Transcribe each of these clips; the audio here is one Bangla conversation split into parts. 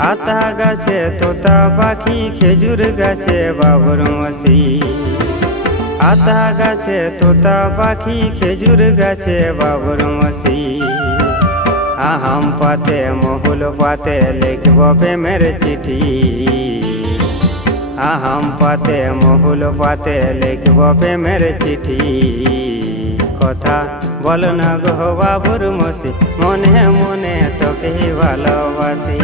আতা গাছে তোতা পাখি, খেজুর গাছে বাবুর মসি। আতা গাছে তোতা পাখি, খেজুর গাছে বাবুর মসি। আহাম পাতে মহুল পাতে লিখব প্রেমের চিঠি। আহাম পাতে মহুল পাতে লিখব প্রেমের চিঠি। কথা বল না গো বাবুর মসি, মনে মনে তোকে ভালোবাসি।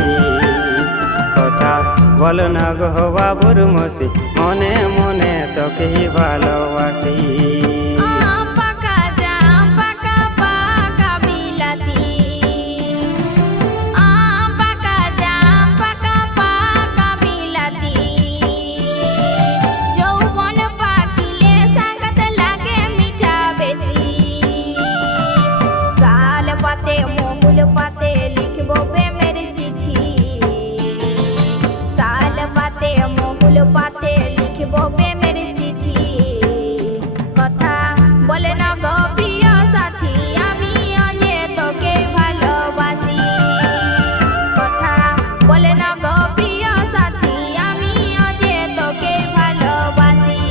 কথা বল না গো বাবুর মসি, মনে মনে তোকে ভালোবাসি। পাতে লিখব প্রেমের চিঠি। কথা বলে না গো প্রিয় সাথী, আমিও যে তোকে ভালোবাসি। কথা বলে না গো প্রিয় সাথী, আমিও যে তোকে ভালোবাসি।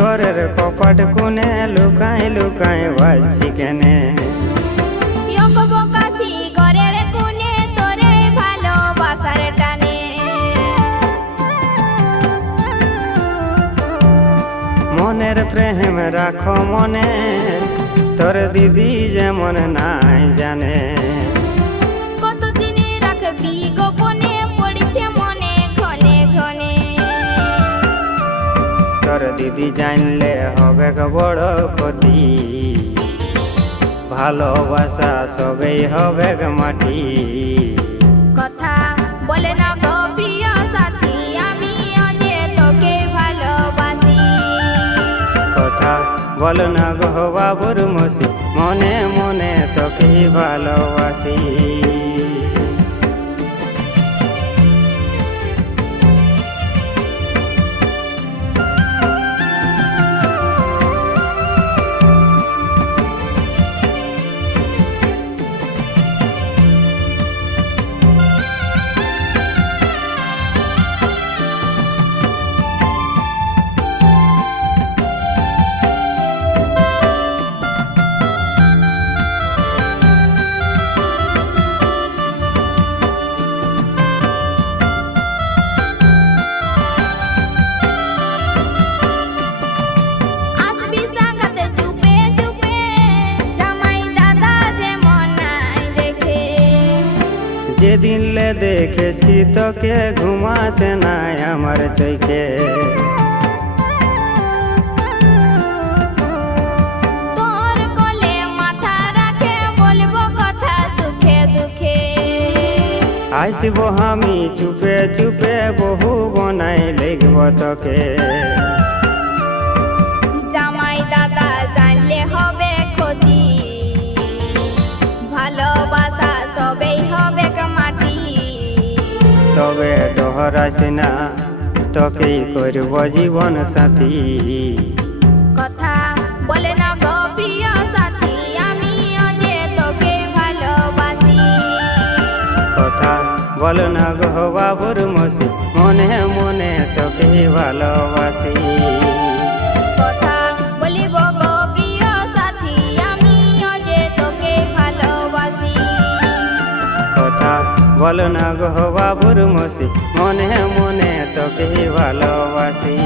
ঘরের কপাট কোণে লুকাই লুকাই বাজছি কেনে। ঘরের কোণে তোরে ভালোবাসার টানে। মনের প্রেম রাখো মনে, তোর দিদি যেমন নাই জানে। কতদিন রাখবি গোপনে, পড়ছে মনে ঘনে ঘনে। তোর দিদি জানলে হবে বড় ক্ষতি, ভালোবাসা সবেই হবে মাটি। কথা বলে না গো প্রিয় সাথী, আমিও যে তোকে ভালোবাসি। কথা বল না গো বাবুর মসি, মনে মনে তোকে ভালোবাসি। যেদিনলে দেখেছি তোকে, ঘুমাসে নাই আমার চোখে। তোর কোলে মাথা রাখে বলবো কথা সুখে দুঃখে। আসব আমি চুপে চুপে, বহু বনাই লিখব তোকে। জামাই দাদা জানলে হবে ক্ষতি, ভালোবাসা সবেই হবে মাটি। তবে ডহরাস না, তোকেই করব জীবন সাথী। কথা বলে না গো প্রিয় সাথী, আমিও যে তোকে ভালোবাসি। কথা বল না গো বাবুর মসি, মনে মনে তোকে ভালোবাসি। কথা বলিব গো প্রিয় সাথী, আমিও যে তোকে ভালোবাসি। কথা বল না গো বাবুর মসি, মনে মনে তোকে ভালোবাসি।